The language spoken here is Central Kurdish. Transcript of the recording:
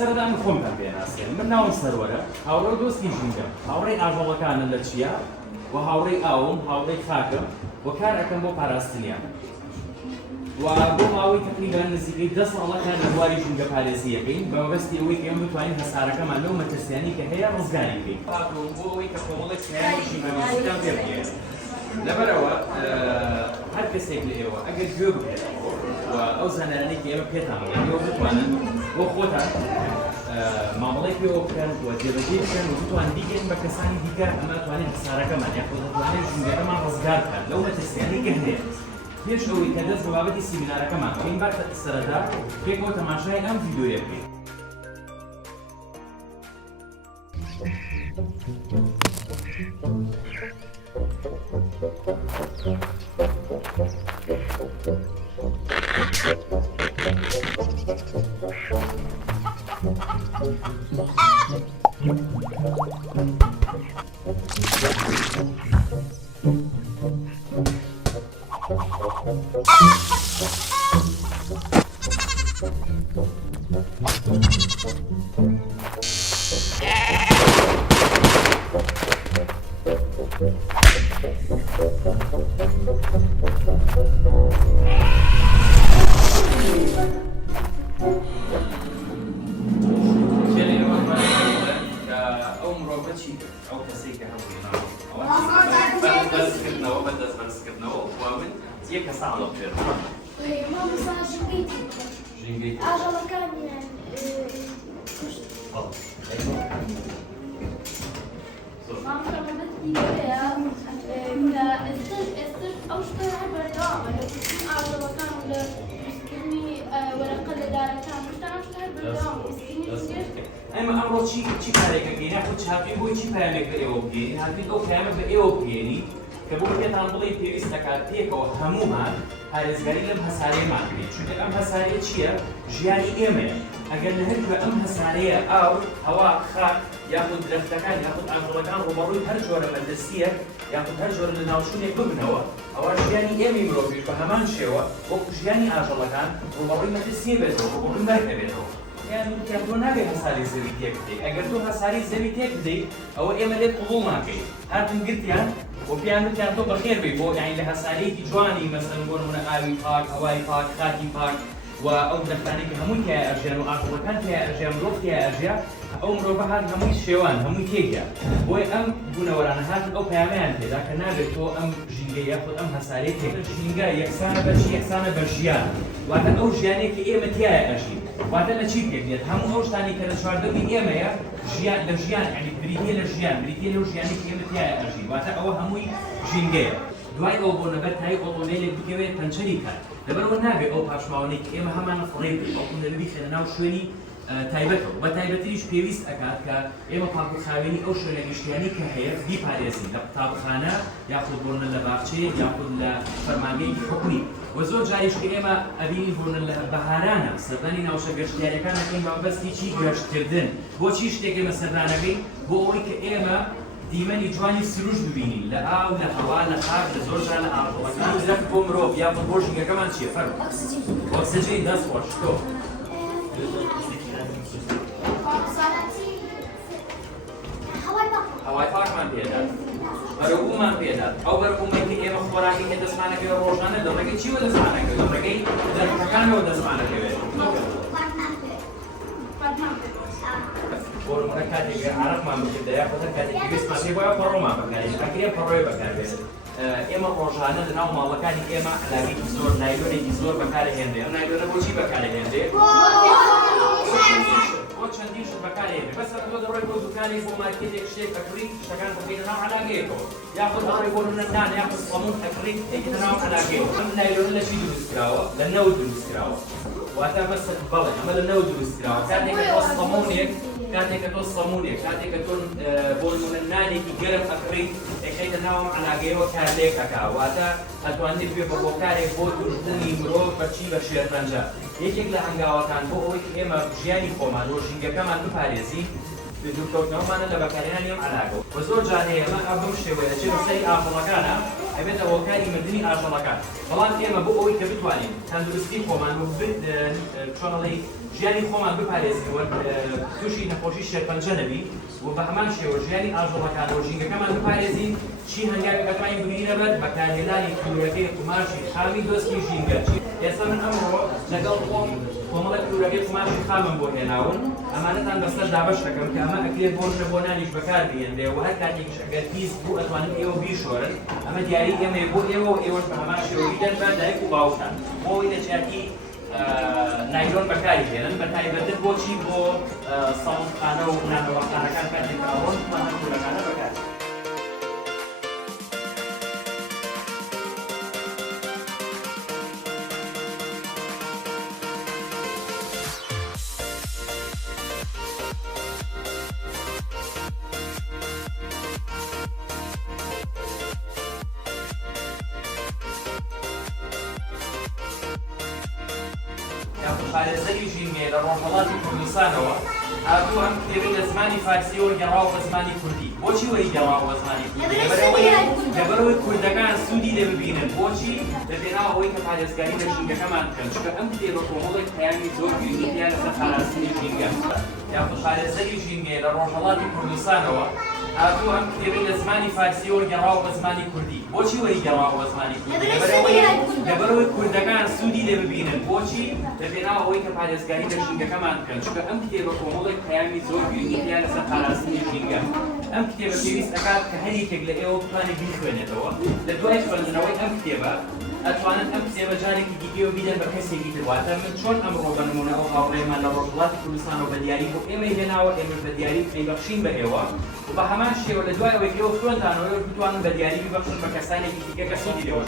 سەرەتا من خۆمتان پێناسێن من ناوم سەرۆرە هاوڕێ و دۆستی ژینگەم هاوڕێی ئاژەڵەکانن لە چیە و هاوڕێی ئاوم هاوڕێی خاکەم و کار ئەەکەم بۆ پاراستنیان و بۆ ماوەی تقریبان نزیکەی 10 ساڵەکان لە بواری ژینگە پارێزیەکەین بە مەبەستی ئەوەی کە ئێمە بتوانین هەسارەکەمان لەو مەترسیانی کە هەیە ڕزگاری بکەین بۆ ئەوەی کە کۆمەڵێک سیانی ژینگەنووسیدان پێ بگەێن لەبەرەوە هەر کەسێک لە ئێوە ئەگەر گوێ بکرێت و ئەو زانانەی کە ئێمە پێتان بڵێن ئێوە بتوانن بۆ خۆتان مامەڵەی پێوە بکەن و جێبەجێ بکەن و بتوان بیگەن بە کەسانی دیکە ئەمە توانین هەسارەکەمان یاخۆ دەتوانین ژینگەکەمان ڕزگار بکەن لەو مەترسیانەی کە هەیە پێش ئەوەی کە دەست بە بابەتی سیمینارەکەمان بکەین با سەرەتا پێکەوە تەماشای ئەم ڤیدیۆیە بکەین. یەکە ساڵە پێر ژینگەی ئاژەڵەکان ئەو شتە هەر بەردەوامە لە کوشتنی ئاژەڵەکان و لە پشتکردنی وەرەقە لە دارەکان هەر بەردەوام ئەمە ئەمڕۆ چی کارێکەکەین یاخود هاتووین بۆی چی پامێک بە ئێوە بگەین هاتووین ئەو پامە بە ئێوە بگەێنی کە بۆ پێتان بڵێ پێویست دەکات پێکەوە هەمومان پارێزگاری لەم هەسارەیەمان بکەین چونکە ئەم هەسارەیە چییە؟ ژیانی ئێمەیە ئەگەر لە هەرکوێ ئەم هەسارەیە ئاو هەوا خاک یاخود درەختەکان یاخود ئاژەڵەکان ڕوبەڕووی هەر جۆرە مەترسیەک یاخود هەر جۆرە لە ناوچوونێک ببنەوە ئەوە ژیانی ئێمەی مرۆڤیش بە هەمان شێوە وەکو ژیانی ئاژەڵەکان ڕوبەڕووی مەترسیە بێتەوە ڕوبەڕووی مەرگ دەبێتەوە یان تۆ نابێت هەساری زەوی تێک بدەیت ئەگەر تۆ هەساری زەوی تێک بدەیت ئەوە ئێمە لێت قبوڵ ناکەین هاتون گرتیان و پیان وتیان تۆ بەخێر بێ بۆ یعنی لە هەسارەیەکی جوانی مەسەڵەن بۆ نمونە ئاوی پاک هەوای پاک خاکی پاک و ئەو درەختانی کە هەمووی تیا ئەژیان و ئاژەڵەکان تیا ئەژیان مرۆڤ تیا ئەژیا ئەو مرۆڤە هات هەمووی شێوان هەمووی تێکیا بۆی ئەم بوونەوەرانە هاتن ئەو پەیامیان پێدا کە نابێت تۆ ئەم ژینگە یاخود ئەم هەسارەیە تێکە ژینگە یەکسانە بە چی یەکسانە بە ژیان واتە ئەو ژیانێکی ئێمە تایە ئەژین واتە لە چی پێک دێت هەموو ئەو شتانی کە لە چواردەمی ئێمەیە ژیان لە ژیان یعنی بریتیە لە ژیان بریتیە لەو ژیانی کە ئێمە تایە ئەژین واتە ئەوە هەمووی ژینگەیە دوای ئەو بۆ نەبەر تای ئۆتۆمبیلێک بکەوێت پەنچەری کات لەبەرەوە نابێت ئەو پاشماوانەی کە ئێمە هەمانە فڕێ بکەین ئەو ئۆتۆمبیلی خێنە ناو شوێنی تایبەتەوە بە تایبەتریش پێویست ئەکات کە ئێمە پاکوخاوێنی ئەو شوێنە گەشتیانی کە هەیە بیپارێزین لە قوتابخانە یاخود بۆنە لە باخچەیە یاخود لە فەرمانگەیەکی حکومی و زۆر جاریش کە ئێمە ئەبینی بۆنە لە بەهارانە سەردانی ناوچە گەشتیاریەکانەکەین بە مەبەستی چی گەشتکردن بۆچی شتێک ئێمە سەردانەکەین بۆ ئەوەی کە ئێمە دیمەنی جوانی سروش ببینین لە ئاو لە هەوا لە خاک لە زۆر جار لە ئاژەڵەکان زەف بۆ مرۆڤ یاخود بۆ ژینگەکەمان چییە فەرموو ئۆکسجین دەستخۆش تۆ هەوای پاکمان پێدات بەرەبوومان پێدات ئەو بەرەبوومێکی ئێمە خۆراکی دەستمانەکەوێت ڕۆژانە لە ڕێگەی چیوە دەستمانەکەوێت لە ڕێگەی دەرەختەکانەوە دەستمانەکەوێت بۆ نمونە کاتێک عەرەقمان بکردە یاخود هەر کاتێکی ویستمان پێ وایە پەڕۆمان بەکارهێنین ئەگەر پەڕۆیە بەکاربێت ئێمە ڕۆژانە لەناو ماڵەکانی ئێمە عەلاوێکی زۆر نایلۆنێکی زۆر بەکارهێنرێ ئەم نایلۆنە بۆچی بەکارهێنرێ بۆ چەندین شت بەکارهێنرێ بەس تۆ دەڕۆی بۆ دوکانێک بۆ مارکێتێک شتێک ئەکڕیت شتەکان بخەیتە ناو عەلاگەیەکەوە یاخود دەڕۆی بۆ نان یاخود سەمون ئەکڕیت ئەیکەتە ناو عەلاگەیەوە ئەم نایلۆنە لە چی دروستکراوە لە نەوت دروستکراوە واتە بەسە بەڵێ ئەمە لە نەوت دروستکراوە کاتێککە تۆ سەمونێک کاتێککە تۆ سەمونێک کاتێککە تۆ بۆ نمونە نانێکی گەرم ئەکڕیت ئەیخەیتە ناو عەلاگەیەوە کارلێک ئەکا واتە ئەتوانێت بێ بە هۆکارێک بۆ دروستبوونی مرۆڤ بەچی بە شێرپەنجە یەکێک لە هەنگاوەکان بۆ ئەوەی ئێمە ژیانی خۆمان و ژینگەکەمان بپارێزین دوورکەوتنەوەمانە لە بەکارهێنانی ئەم عەلاگە و زۆر جار هەیە ئەمە بەم شێوەیە دەچێت بەسەری ئاژەڵەکانە ئەبێتە هۆکاری مردنی ئاژەڵەکان. بەڵام ئێمە بۆ ئەوەی کە بتوانین تەندروستی خۆمان چۆنەڵی ژیانی خۆمان بپارێزینەوە تووشی نەخۆشی شێرپەنجە نەبین و بە هەمان شێوە ژیانی ئاژەڵەکان و ژینگەکەمان بپارێزین چی هەنگاوێکەکانی بگرینە بەر بەکارهێنانی کورەکەی قماشی خامی دۆستی ژینگە. ئێستا من ئەمڕۆ لەگەڵ خۆم کۆمەڵێک کورەکەی قماشی خامم بۆ هێناون ئەمانەتان بەسەر دابەش دەکەم کە ئەمە ئەکرێت بۆ نانیش بەکاربهێنرێ و هەر کاتێکیش ئەگەر پیس بوو ئەتوانن ئێوە بیشۆرن ئەمە دیاری ئێمەیە بۆ ئێوە و ئێوەش بە هەمان شێوە بیدەن بە دایک و باوکان بۆەوەی نەچاکی نایلۆن بەکاری هێنن بە تایبەتر بۆچی بۆ ساڵخانە و نانەوەخانەکان کاتێک ئاڕۆن توانن کورەکانە بەکار. خالصەری ژینگە لە ڕۆژهەڵاتی کوردستانەوە هاتووە ئەم کتێبەی لە زمانی فارسی و گەڕاوە بە زمانی کوردی. بۆچی وەی گەڕاوە بە زمانی کوردی؟ لەبەرەوەی کوردەکان سوودی لێ ببینن. بۆچی؟ لەبێناوە ئەوەی کە پارێزگاری لە ژینگەکەمان بکەن چونکە ئەم کتێبە کۆمەڵێک پەیامی زۆر گرنگی هەیە لەسەر پاراستنی ژینگە. خالصەری ژینگە لە ڕۆژهەڵاتی کوردستانەوە هاتووە ئەم کتێبەی لە زمانی فارسی و گەڕاوە بە زمانی کوردی. بۆچی وەی گەڕاوە بە زمانی کوردی؟ لەبەرەوەی کوردەکان سوودی لێ ببینن. بۆچی؟ لەبێناوە ئەوەی کە پارێزگاری لە ژینگەکەمان بکەن چونکە ئەم کتێبە کۆمەڵێک پەیامی زۆر گرنگی هەیە لەسەر پاراستنی ژینگە. ئەم کتێبە پێویست دەکات کە هەر یەکێک لە ئێوە بتوانێت بیخوێنێتەوە. لە دوای خوێندنەوەی ئەم کتێبە ئەتوانن ئەم کتێبە جارێکی دیکەوە بیدەن بە کەسێکی تر. واتە من چۆن ئەمڕۆ بە نمونە ئەو هاوڕێمان لە ڕۆژهەڵاتی کوردستانەوە بە دیاری بۆ ئێمە هێناوە ئێمەش بە دیاری پێیبەخشین بە ئێوە و بە هەمان شێوە لە دوای ئەوەی ئێوە خوێندانەوە بتوانن بە دیاری ببەخشن بە کەسانێکی دیکە کە سوودی لێوە